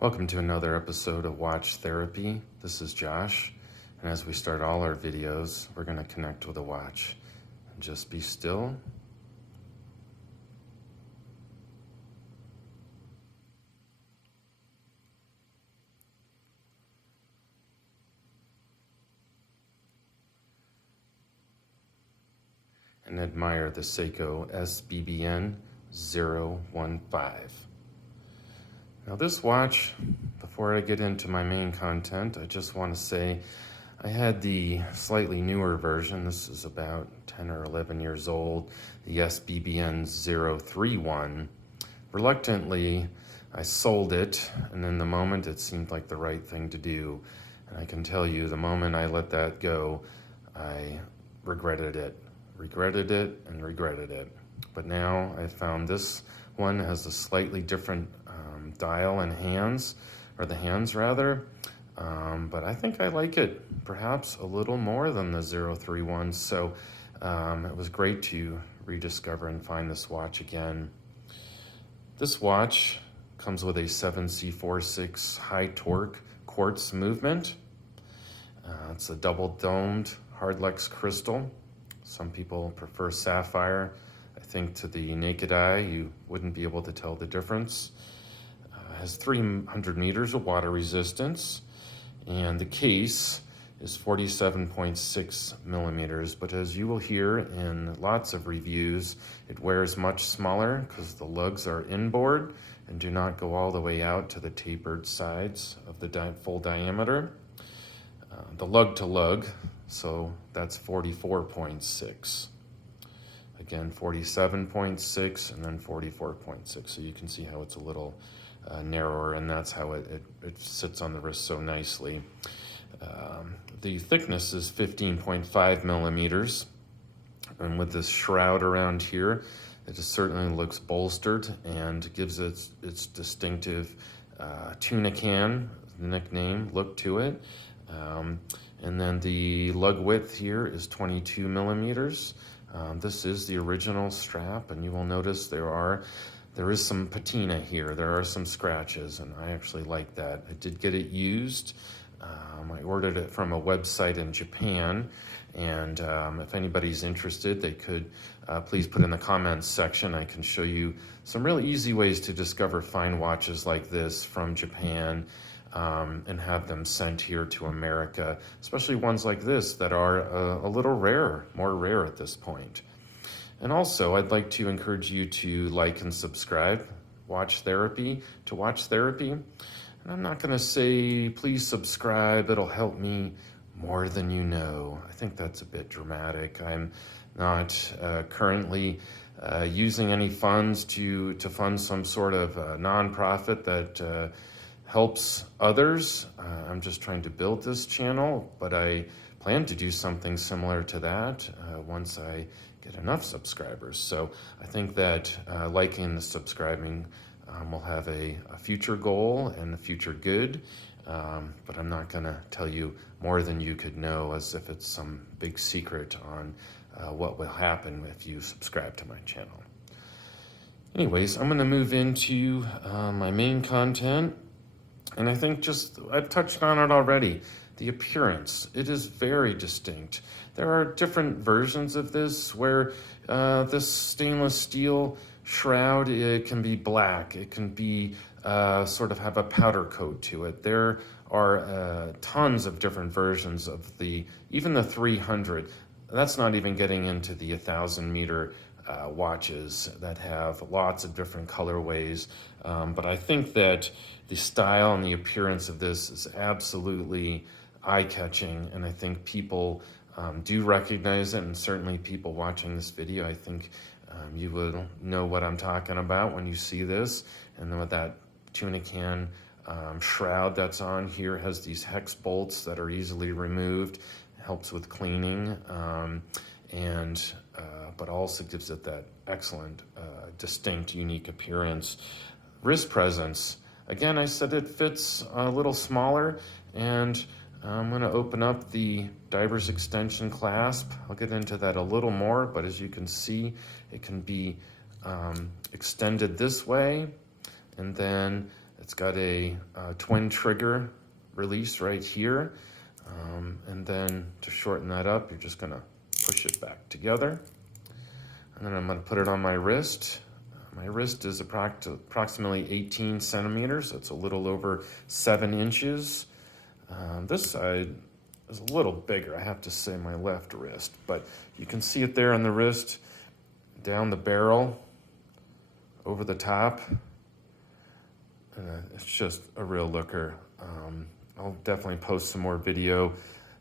Welcome to another episode of Watch Therapy. This is Josh, and as we start all our videos, we're going to connect with a watch. And just be still. And admire the Seiko SBBN015. Now this watch, before I get into my main content, I just want to say I had the slightly newer version. This is about 10 or 11 years old, the SBBN031. Reluctantly, I sold it, and in the moment it seemed like the right thing to do. And I can tell you, the moment I let that go, I regretted it. Regretted it and regretted it. But now I found this one has a slightly different dial and hands, or the hands rather, but I think I like it perhaps a little more than the 031, so it was great to rediscover and find this watch again. This watch comes with a 7C46 high torque quartz movement. It's a double domed hardlex crystal. Some people prefer sapphire. I think to the naked eye you wouldn't be able to tell the difference. Has 300 meters of water resistance, and the case is 47.6 millimeters, but as you will hear in lots of reviews, it wears much smaller because the lugs are inboard and do not go all the way out to the tapered sides of the full diameter. The lug to lug, so that's 44.6. Again, 47.6 and then 44.6, so you can see how it's a little narrower, and that's how it sits on the wrist so nicely. The thickness is 15.5 millimeters, and with this shroud around here, it just certainly looks bolstered and gives its distinctive tuna can, nickname, look to it. And then the lug width here is 22 millimeters. This is the original strap, and you will notice there is some patina here. There are some scratches, and I actually like that. I did get it used. I ordered it from a website in Japan, and if anybody's interested, they could please put in the comments section. I can show you some really easy ways to discover fine watches like this from Japan and have them sent here to America, especially ones like this that are a little rare, more rare at this point. And also, I'd like to encourage you to like and subscribe, Watch Therapy. And I'm not going to say, please subscribe, it'll help me more than you know. I think that's a bit dramatic. I'm not currently using any funds to fund some sort of nonprofit that helps others. I'm just trying to build this channel, but I plan to do something similar to that once I get enough subscribers. So I think that liking and subscribing will have a future goal and a future good, but I'm not going to tell you more than you could know as if it's some big secret on what will happen if you subscribe to my channel. Anyways, I'm going to move into my main content, and I think I've touched on it already. The appearance, it is very distinct. There are different versions of this where this stainless steel shroud, it can be black, it can be sort of have a powder coat to it. There are tons of different versions of even the 300. That's not even getting into the 1,000 meter watches that have lots of different colorways. But I think that the style and the appearance of this is absolutely eye-catching, and I think people do recognize it, and certainly people watching this video, I think you will know what I'm talking about when you see this. And then with that tuna can shroud that's on here, has these hex bolts that are easily removed, helps with cleaning, but also gives it that excellent, distinct, unique appearance. Wrist presence, again, I said it fits a little smaller, and I'm going to open up the diver's extension clasp. I'll get into that a little more, but as you can see, it can be extended this way, and then It's got a twin trigger release right here. And then to shorten that up, you're just gonna push it back together. And then I'm gonna put it on my wrist. My wrist is approximately 18 centimeters. That's a little over 7 inches. This side is a little bigger, I have to say, my left wrist. But you can see it there on the wrist, down the barrel, over the top. It's just a real looker. I'll definitely post some more video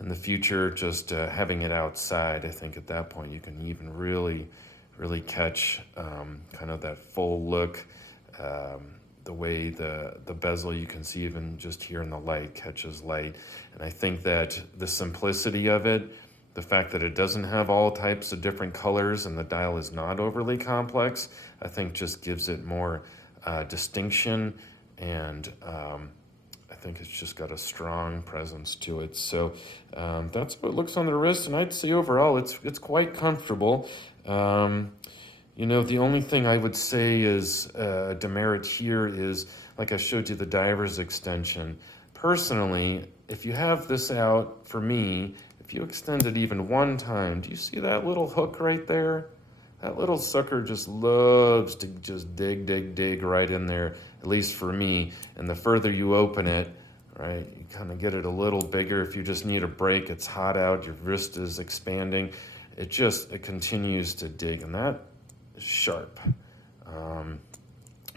in the future, just having it outside. I think at that point you can even really catch kind of that full look, the way the bezel, you can see even just here in the light, catches light. And I think that the simplicity of it, the fact that it doesn't have all types of different colors and the dial is not overly complex, I think just gives it more distinction, and I think it's just got a strong presence to it. So that's what it looks on the wrist, and I'd say overall it's quite comfortable. You know, the only thing I would say is a demerit here is, like I showed you, the diver's extension. Personally, if you have this out, for me, if you extend it even one time, do you see that little hook right there? That little sucker just loves to just dig right in there, at least for me. And the further you open it, right, you kind of get it a little bigger. If you just need a break, it's hot out, your wrist is expanding, it continues to dig, and that is sharp.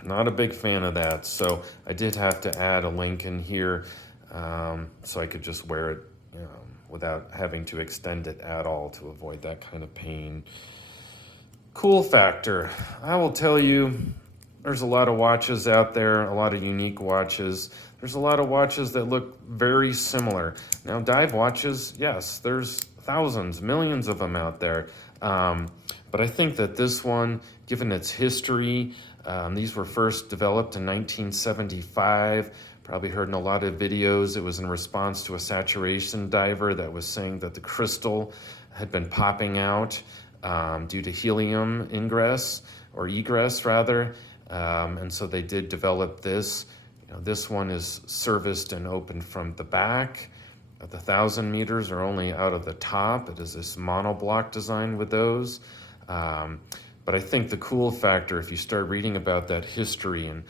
Not a big fan of that, so I did have to add a link in here so I could just wear it, you know, without having to extend it at all, to avoid that kind of pain. Cool factor. I will tell you, there's a lot of watches out there, a lot of unique watches. There's a lot of watches that look very similar. Now, dive watches, yes, there's thousands, millions of them out there. But I think that this one, given its history, these were first developed in 1975. Probably heard in a lot of videos, it was in response to a saturation diver that was saying that the crystal had been popping out due to helium ingress, or egress rather. And so they did develop this. You know, this one is serviced and opened from the back. The 1,000 meters are only out of the top. It is this monoblock design with those. But I think the cool factor, if you start reading about that history, and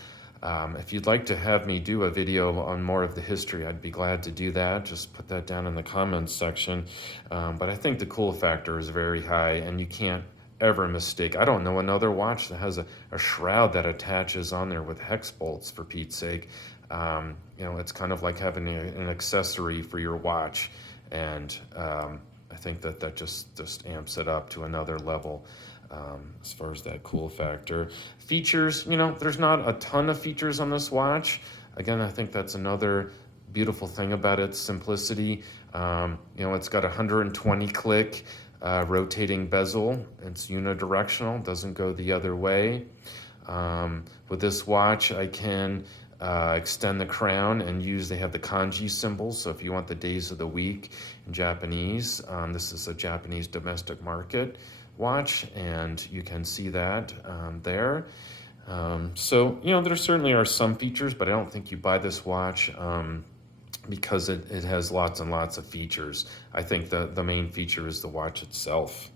if you'd like to have me do a video on more of the history, I'd be glad to do that. Just put that down in the comments section. But I think the cool factor is very high, and you can't ever mistake. I don't know another watch that has a shroud that attaches on there with hex bolts, for Pete's sake. You know, it's kind of like having an accessory for your watch, and I think that just amps it up to another level. As far as that cool factor. Features, you know, there's not a ton of features on this watch. Again, I think that's another beautiful thing about its simplicity. You know, it's got 120 click rotating bezel. It's unidirectional, doesn't go the other way. With this watch, I can extend the crown and they have the kanji symbols. So if you want the days of the week in Japanese, this is a Japanese domestic market watch, and you can see that there. So, you know, there certainly are some features, but I don't think you buy this watch because it has lots and lots of features. I think the main feature is the watch itself.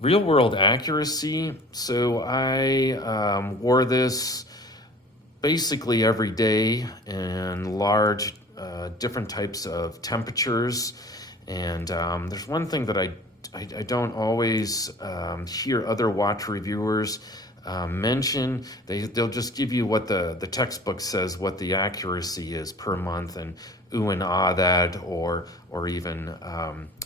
Real world accuracy. So I wore this basically every day in large different types of temperatures. And there's one thing that I don't always hear other watch reviewers mention. They'll just give you what the textbook says, what the accuracy is per month, and ooh and ah that, or even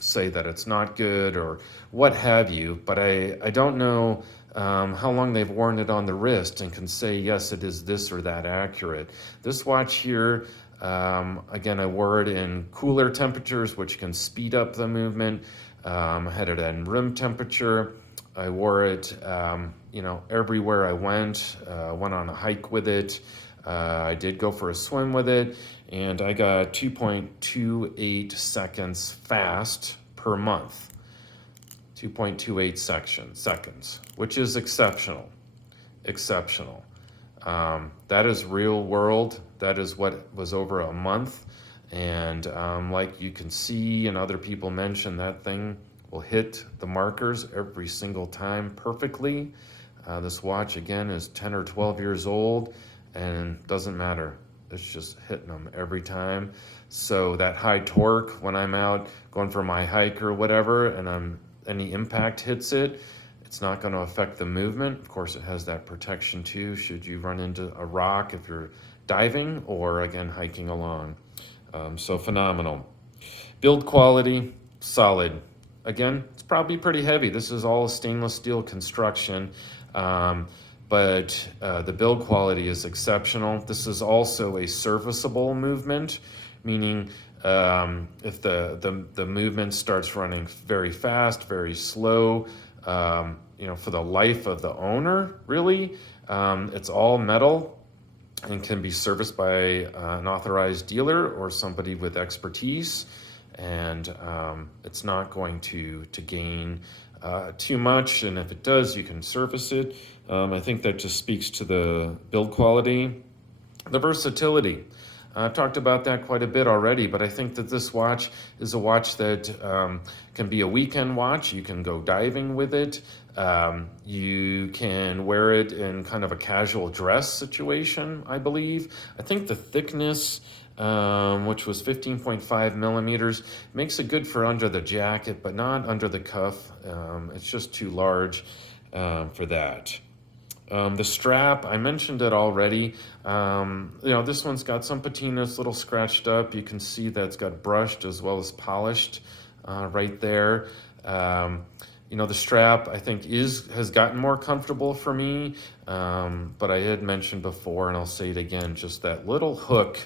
say that it's not good or what have you. But I don't know how long they've worn it on the wrist and can say, yes, it is this or that accurate. This watch here, again, I wore it in cooler temperatures, which can speed up the movement. I had it at room temperature. I wore it, you know, everywhere I went. Went on a hike with it. I did go for a swim with it, and I got 2.28 seconds fast per month. 2.28 seconds, which is exceptional. That is real world. That is what was over a month. And like you can see, and other people mention, that thing will hit the markers every single time perfectly. This watch, again, is 10 or 12 years old, and doesn't matter. It's just hitting them every time. So that high torque, when I'm out going for my hike or whatever, and any impact hits it, it's not going to affect the movement. Of course, it has that protection too, should you run into a rock if you're diving or, again, hiking along. So phenomenal. Build quality, solid. Again, it's probably pretty heavy. This is all stainless steel construction, but the build quality is exceptional. This is also a serviceable movement, meaning if the movement starts running very fast, very slow, for the life of the owner, really, it's all metal and can be serviced by an authorized dealer or somebody with expertise. And it's not going to gain too much. And if it does, you can service it. I think that just speaks to the build quality. The versatility. I've talked about that quite a bit already, but I think that this watch is a watch that can be a weekend watch. You can go diving with it. You can wear it in kind of a casual dress situation, I believe. I think the thickness, which was 15.5 millimeters, makes it good for under the jacket, but not under the cuff. It's just too large for that. The strap, I mentioned it already. This one's got some patina, it's a little scratched up. You can see that it's got brushed as well as polished right there. The strap, I think, has gotten more comfortable for me, but I had mentioned before, and I'll say it again, just that little hook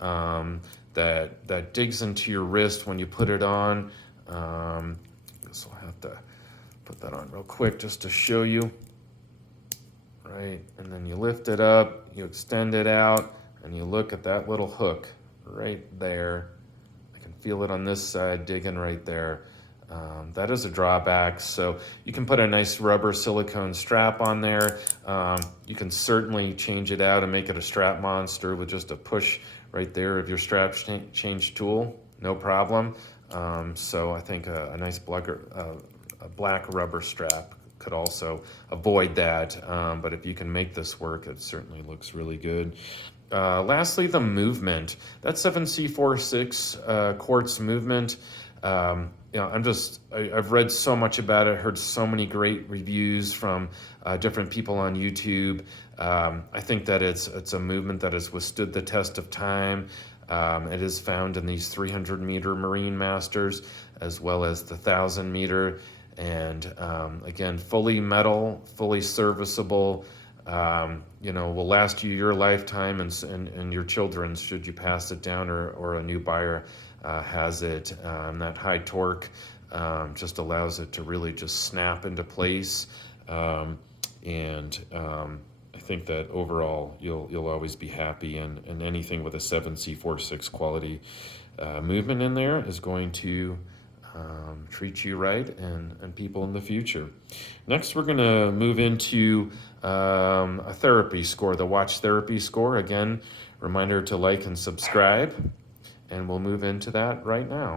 that digs into your wrist when you put it on. I guess I'll have to put that on real quick just to show you. Right, and then you lift it up, you extend it out, and you look at that little hook right there. I can feel it on this side digging right there. That is a drawback, so you can put a nice rubber silicone strap on there. You can certainly change it out and make it a strap monster with just a push right there of your strap change tool, no problem. So I think a nice black rubber strap could also avoid that, but if you can make this work, it certainly looks really good. Lastly, the movement. That 7C46 quartz movement, I've read so much about it, heard so many great reviews from different people on YouTube. I think that it's a movement that has withstood the test of time. It is found in these 300-meter Marine Masters, as well as the 1,000-meter. And again, fully metal, fully serviceable, will last you your lifetime and your children's, should you pass it down or a new buyer has it. That high torque just allows it to really just snap into place. I think that overall you'll always be happy, and anything with a 7C46 quality movement in there is going to treat you right and people in the future. Next, we're going to move into a therapy score, the watch therapy score. Again, reminder to like and subscribe, and we'll move into that right now.